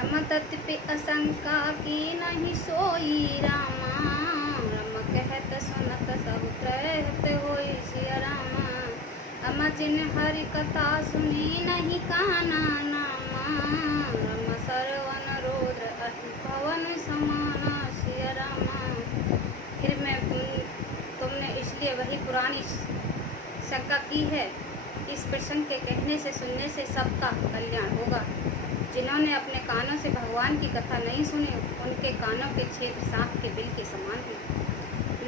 रमतत पे असंका की नहीं सोई रामा। रम कहत सुनत सब त्रहत होई सिया रामा। अमचिन हरि कथा सुनी नहीं काना नामा। रम सरवन रोद्र अति पवन समाना सिया रामा। फिर मैं तुमने इसलिए वही पुरानी शंका की है। इस प्रसंग के कहने से सुनने से सबका कल्याण होगा। जिन्होंने अपने कानों से भगवान की कथा नहीं सुनी उनके कानों के छेद सांप के बिल के समान हैं।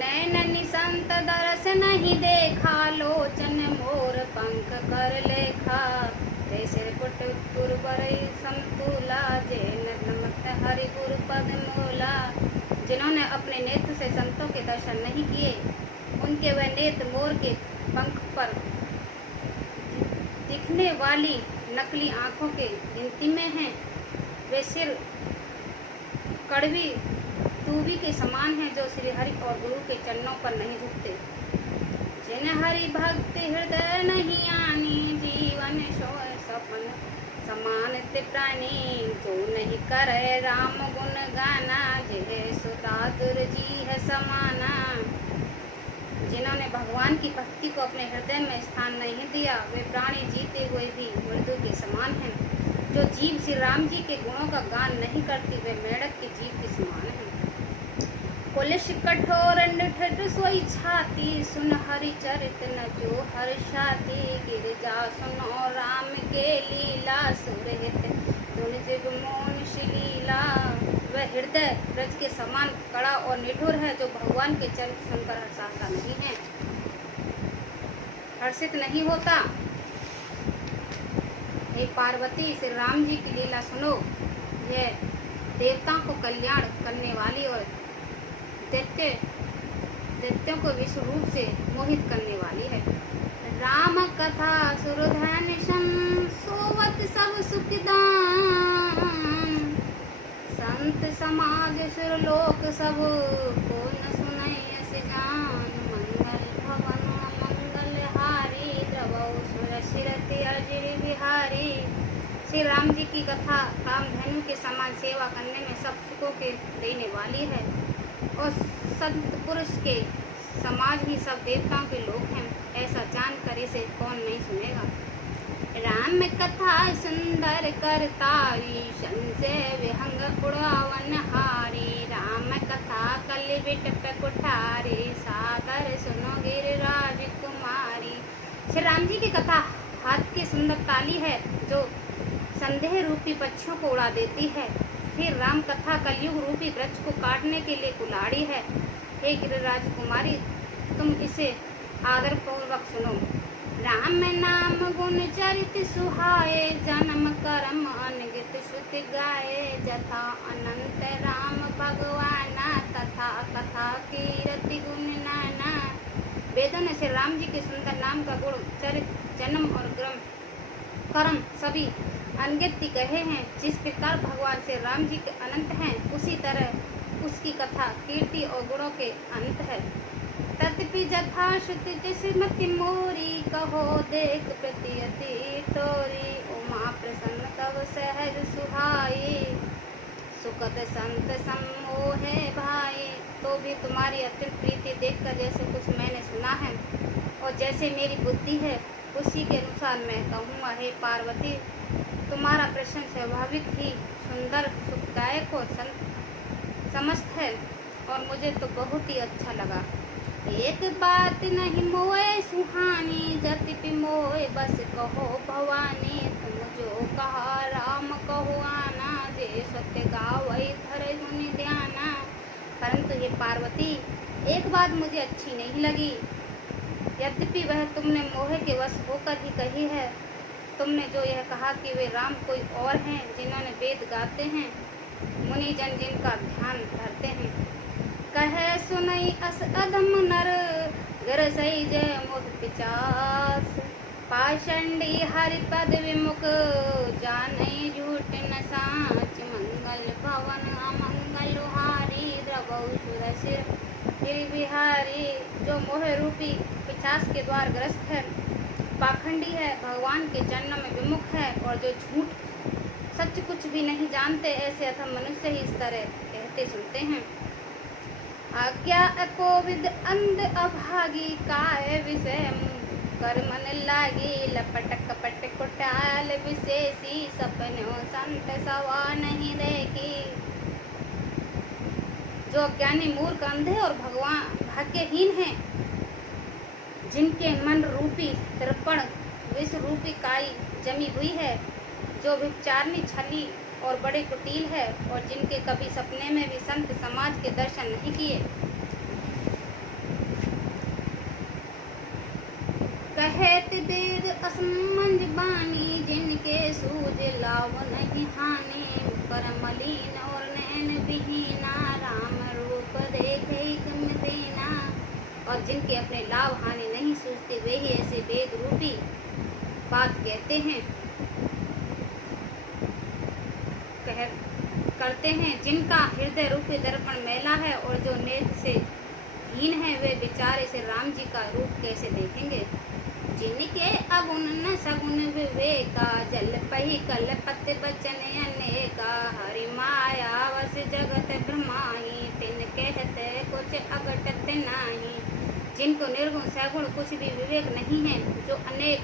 नैन निसंत दरस नहीं देखा लोचन मोर पंख कर लेखा। जैसे पुट गुरुबर समतुला जे नमत हरि गुरु पद मोला। जिन्होंने अपने नेत्र से संतों के दर्शन नहीं किए उनके वह नेत्र मोर के पंख पर दिखने वाली नकली आंखों के गिनती में हैं। वे सिर कड़वी दूबी के समान हैं जो श्री हरि और गुरु के चरणों पर नहीं झुकते। जिन हरि भक्त हृदय नहीं आनी जीवन सोय सपन समान ते प्राणी। जो नहीं करे राम गुण गाना जय सुदादुर जी है समाना। जिन्होंने भगवान की भक्ति को अपने हृदय में स्थान नहीं दिया वे प्राणी जीते हुए भी मृत्यु के समान हैं। जो जीव श्री राम जी के गुणों का गान नहीं करती वे मेढक की जीव के समान हैं। पुलिस कठोर ठठ सोई छाती सुन हरि चरित न जो हर्षाती। गिरजा सुनो राम के लीला सुरहित धुन जिग मोन श्रीलीला। वह हृदय ब्रज के समान कड़ा और निठुर है जो भगवान के चरित्र सुनकर हर्षाता नहीं है, हर्षित नहीं होता। हे पार्वती श्री राम जी की लीला सुनो। यह देवताओं को कल्याण करने वाली और दैत्यों को विश्व रूप से मोहित करने वाली है। राम कथा सुरधन सोवत सब सुखदान। संत समाज सुरलोक सब को न सुनैस जान। मंगल भवन मंगल हारी द्रवौ सुर शिरति अजर बिहारी। श्री राम जी की कथा कामधेनु के समान सेवा करने में सब सुखों के देने वाली है और संत पुरुष के समाज ही सब देवताओं के लोग हैं। ऐसा जानकर इसे कौन नहीं सुनेगा। राम कथा सुंदर करतारी संजय विहंग उड़ावन हारी। राम कथा कल बिटप कुठारी सादर सुनो गिरिराज कुमारी। श्री राम जी की कथा हाथ की सुंदर ताली है जो संदेह रूपी पक्षियों को उड़ा देती है। फिर राम कथा कलयुग रूपी वृक्ष को काटने के लिए कुल्हाड़ी है। हे गिरिराज कुमारी तुम इसे आदर पूर्वक सुनो। राम नाम गुण चरित सुहाए जन्म कर्म अनगित श्रुति गाए। जथा अनंत राम भगवाना तथा कथा कीरति गुण नाना। वेदों ने श्री राम जी के सुंदर नाम का गुण चरित जन्म और कर्म सभी अनगित कहे हैं। जिस प्रकार भगवान श्री राम जी के अनंत हैं उसी तरह उसकी कथा कीर्ति और गुणों के अनंत है। तथापि जथा श्रुति जिसमति मोरी कहो देख प्रतियति तोरी। उमा प्रसन्न तव सहज सुहाई सुखद संत सम्मोहे भाई। तो भी तुम्हारी अत्यंत प्रीति देखकर जैसे कुछ मैंने सुना है और जैसे मेरी बुद्धि है उसी के अनुसार मैं कहूँगा। हे पार्वती तुम्हारा प्रश्न स्वाभाविक ही सुंदर सुखदायक और समस्त है और मुझे तो बहुत ही अच्छा लगा। एक बात नहीं मोए सुहानी जति पि मोए बस कहो भवानी। तुम जो कहा राम कहो आना जे सत्य गावै धरे गुण ध्याना। परंतु ये पार्वती एक बात मुझे अच्छी नहीं लगी। यद्यपि वह तुमने मोह के वश होकर ही कही है। तुमने जो यह कहा कि वे राम कोई और हैं जिन्होंने वेद गाते हैं मुनि जन जिनका ध्यान धरते हैं। कहे सुनई अस अधम नर गरसई जय मुख पिचास। पाषंडी हरिपद विमुख जानई झूठ न साच। मंगल भवन अमंगल हारी द्रवौ सुर सिर बिहारी। जो मोह रूपी पिचास के द्वार ग्रस्त है पाखंडी है भगवान के चरणों में विमुख है और जो झूठ सच कुछ भी नहीं जानते, ऐसे अथम मनुष्य ही इस तरह कहते सुनते हैं। आज्ञा अकोविद अंध अभागी, काय विषय कर मन लागी, लपट कपट कुटाल विशेषी, सपनों संत सवा नहीं देखी। जो अज्ञानी मूर्ख अंधे और भगवान भाग्यहीन हैं, जिनके मन रूपी दर्पण विष रूपी काई जमी हुई है, जो विचारनी छली और बड़े कुटिल है, और जिनके कभी सपने में भी संत समाज के दर्शन नहीं किए। कहत वेद असमंज बानी, जिनके सूझ लाभ नहीं हानि, कर मलिन और नैन विहीना, राम रूप देखे तुम देना। और जिनके अपने लाभ हानि नहीं सूझते, वे ही ऐसे वेद रूपी बात कहते हैं करते हैं, जिनका हृदय रूपी दर्पण मैला है, और जो नेत्र से हीन है, वे बेचारे से राम जी का रूप कैसे देखेंगे। जिनके अगुण न सगुण विवेका, जल पही कलपत बचन अनेका, हरि माया वस जगत भ्रमाही, तिन कहते कुछ अगटत नाही। जिनको निर्गुण सगुण कुछ भी विवेक नहीं है, जो अनेक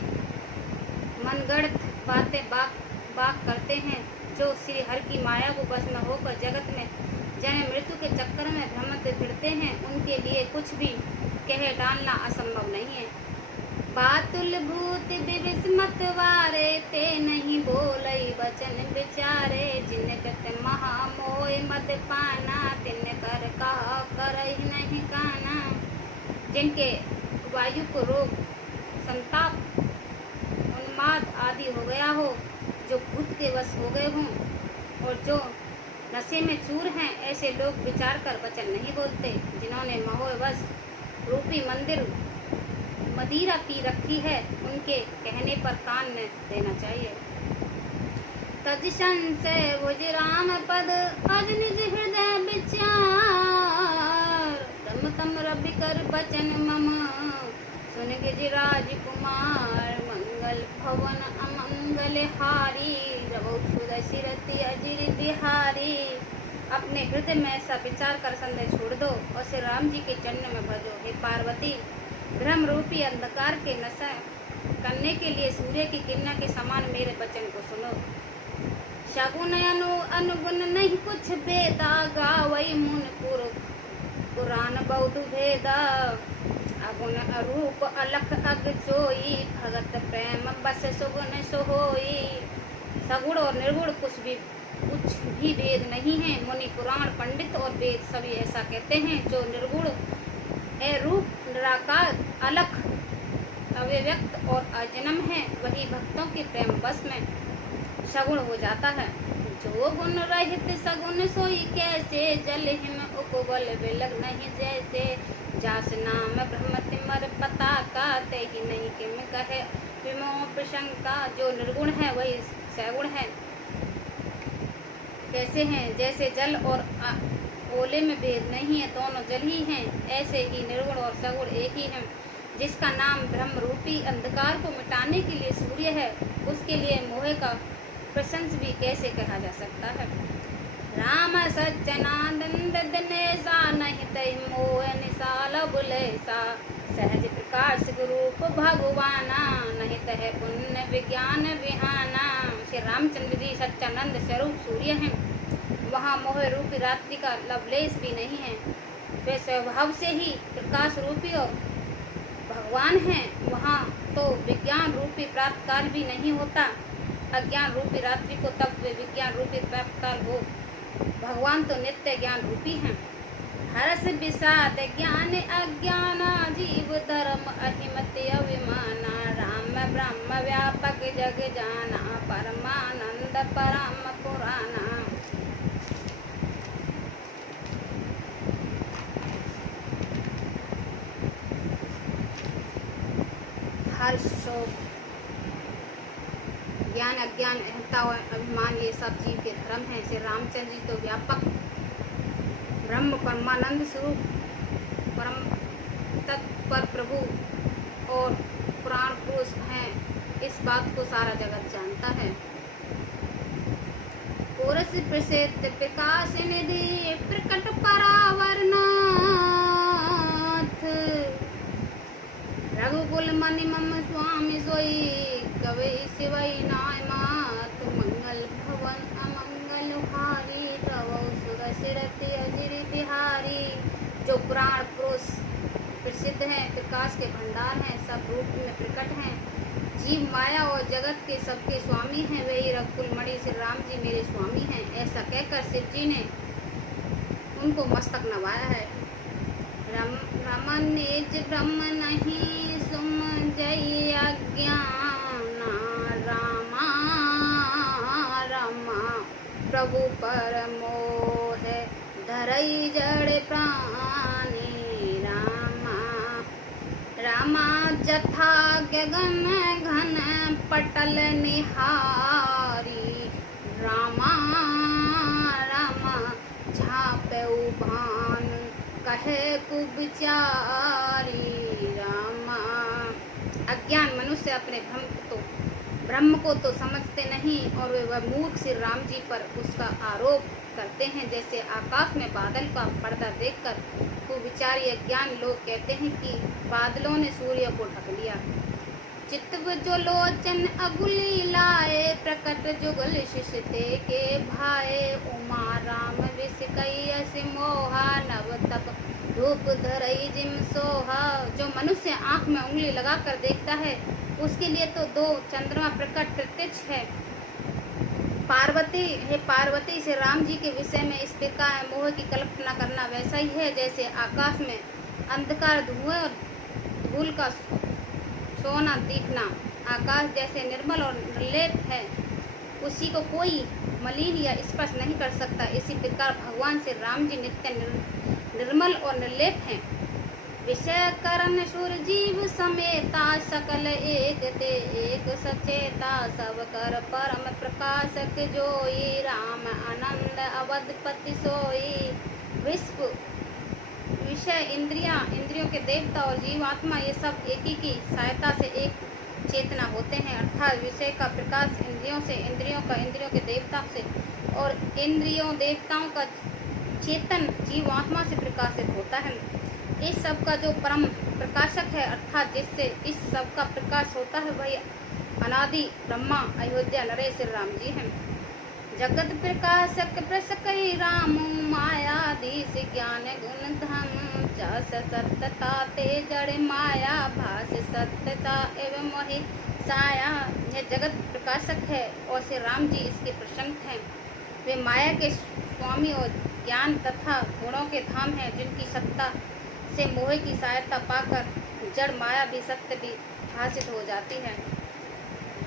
मनगढ़ंत बातें बात करते हैं, जो श्री हरि की माया को बस में होकर जगत में जन्म मृत्यु के चक्कर में भ्रमते फिरते हैं, उनके लिए कुछ भी कह डालना असंभव नहीं है। बातुल भूत विस्मत वारे, ते नहीं बोलई वचन विचारे, जिनकत महामोह मद पाना, तिन कर कहा करहि नहीं काना। जिनके वायु को रोग संताप उन्माद आदि हो गया हो, जो भूत के वश हो गए हों, और जो नशे में चूर हैं, ऐसे लोग विचार कर वचन नहीं बोलते। जिन्होंने मोह वश रूपी मंदिर मदिरा पी रखी है, उनके कहने पर कान न देना चाहिए। तज संशय भुज राम पद, अज निज हृदय विचार, तम तम रवि कर बचन मम, सुन गिज राजकुमार, मंगल भवन अमंगल हारी, रवौ सुदशि रति अजिर बिहारी। अपने हृदय में ऐसा विचार कर संदेह छोड़ दो, और श्री राम जी के चरण में भजो। हे पार्वती, भ्रम रूपी अंधकार के नशा करने के लिए सूर्य की किरण के समान मेरे वचन को सुनो। शगुन अनुगुण नहीं कुछ भेदा, गावई मुन पुराण बौद्ध भेदा, अगुण अरूप अलख अग सोई, भगत प्रेम बस सुगुन सोई। सगुण और निर्गुण कुछ भी वेद नहीं है। मुनि पुराण पंडित और वेद सभी ऐसा कहते हैं। जो निर्गुण रूप निराकार अलख अव्यक्त और अजन्म है, वही भक्तों के प्रेम बस में सगुण हो जाता है। जो गुण रहित सगुण सोई कैसे, जल हिम उपबल बिलग नहीं जैसे, जास नाम ब्रह्म तिमर पता का, ते ही नहीं किम कहे विमोह प्रशंका। जो निर्गुण है वही सगुण है, कैसे हैं जैसे जल और ओले में भेद नहीं है, दोनों जल ही हैं, ऐसे ही निर्गुण और सगुण एक ही हैं। जिसका नाम ब्रह्म रूपी अंधकार को मिटाने के लिए सूर्य है, उसके लिए मोह का प्रशंस भी कैसे कहा जा सकता है। राम सच्चनानंद दिनेसा, नहीं तय मोह निसाल बुलेसा, सहज प्रकाश रूप भगवाना, नहीं तह पुण्य विज्ञान विहाना। श्री रामचंद्र जी सच्चानंद स्वरूप सूर्य हैं, वहाँ मोह रूपी रात्रि का लवलेश भी नहीं है। वे स्वभाव से ही प्रकाश रूपी और भगवान हैं, वहाँ तो विज्ञान रूपी प्राप्त काल भी नहीं होता। अज्ञान रूपी रात्रि को तब वे विज्ञान रूपी प्राप्त काल हो। भगवान तो नित्य ज्ञान रूपी हैं। हर्ष विषाद ज्ञान अज्ञाना, जीव धर्म अहिमति अभिमाना, राम ब्रह्म व्यापक जग जाना, परमानंद परम पुराना। हर्ष शोक ज्ञान अज्ञान अहंता और अभिमान ये सब जीव के धर्म हैं। श्री रामचंद्र जी तो व्यापक ब्रह्म परमानंद स्वरूप परम तत्पर प्रभु और पुराण पुरुष हैं। इस बात को सारा जगत जानता है। बस प्रसिद्ध प्रकाश निधि प्रकट परावरनाथ रघुकुल मणि मम स्वामी सोई कवि शिवई नाय मात मंगल भवन अमंगल हारी प्रभु सुदशिरति अजिर तिहारी। जो पुराण पुरुष प्रसिद्ध हैं, प्रकाश के भंडार हैं, सब रूप में प्रकट हैं, जीव माया और जगत के सबके स्वामी हैं, वही रघुकुल मणि श्री राम जी मेरे स्वामी हैं। ऐसा कहकर शिव जी ने उनको मस्तक नवाया है। रमन निज ब्रह्म नहीं सुम जय अज्ञान रामा रामा प्रभु पर मोह धरई जड़ प्राणी रामा रामा जथा गगन घन पटल निहारी रामा रामा झापे भान कहे कुबिचारी रामा। अज्ञान मनुष्य अपने ब्रह्म को तो समझते नहीं और वह मूर्ख श्री राम जी पर उसका आरोप करते हैं। जैसे आकाश में बादल का पर्दा देखकर कुविचारी अज्ञान लोग कहते हैं कि बादलों ने सूर्य को ढक लिया। चित्तव जो लोचन अगुली लाए प्रकट जुगल शिष्यते के भाए उमा राम विष कई मोहा नव तप रूप धरई जिम सोहा। जो मनुष्य आंख में उंगली लगाकर देखता है उसके लिए तो दो चंद्रमा प्रकट प्रत्यक्ष है। पार्वती से राम जी के विषय में इस प्रकार मोह की कल्पना करना वैसा ही है जैसे आकाश में अंधकार धुएं और धूल का सोना दिखना। आकाश जैसे निर्मल और निर्लेप है, उसी को कोई मलिन या स्पर्श नहीं कर सकता। इसी प्रकार भगवान श्री राम जी नित्य निर्मल और निर्लेप हैं। विषय करण सुर जीव समेता सकल एक ते एक सचेता सब कर परम प्रकाशक जोई राम आनंद अवधपति सोई। विषय इंद्रियों के देवता और जीवात्मा ये सब एक ही की सहायता से एक चेतना होते हैं। अर्थात विषय का प्रकाश इंद्रियों से, इंद्रियों का इंद्रियों के देवता से और इंद्रियों देवताओं का चेतन जीवात्मा से प्रकाशित होता है। इस सब का जो परम प्रकाशक है अर्थात जिससे इस सब का प्रकाश होता है वही अनादि ब्रह्मा अयोध्या नरेश श्री राम जी हैं। जगत प्रकाशक प्रसकई राम मायाधीश ज्ञान गुण धम जस सत्यता ते जड़ माया भास सत्यता एवं मोहि साया। यह जगत प्रकाशक है और श्री राम जी इसके प्रशंक हैं। वे माया के स्वामी और ज्ञान तथा गुणों के धाम हैं जिनकी सत्ता से मोह की सहायता पाकर जड़ माया भी सत्य भी भाषित हो जाती है।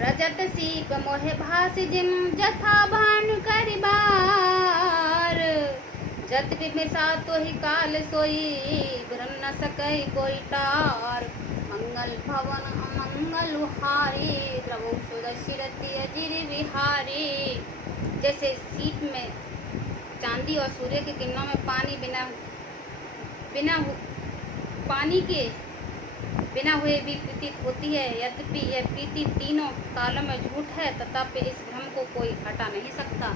रजत सीप मोह भास जिन जथा भान करिबार जत विमिषा तो ही काल सोई भ्रम न सकई कोई टार। मंगल भवन अमंगल हारी प्रभु सुदशिरति अजिर विहारी। जैसे सीप में चांदी और सूर्य के किरणों में पानी बिना हुए भी प्रतीत होती है। यद्यपि यह प्रीति तीनों कालों में झूठ है तथापि इस भ्रम को कोई हटा नहीं सकता।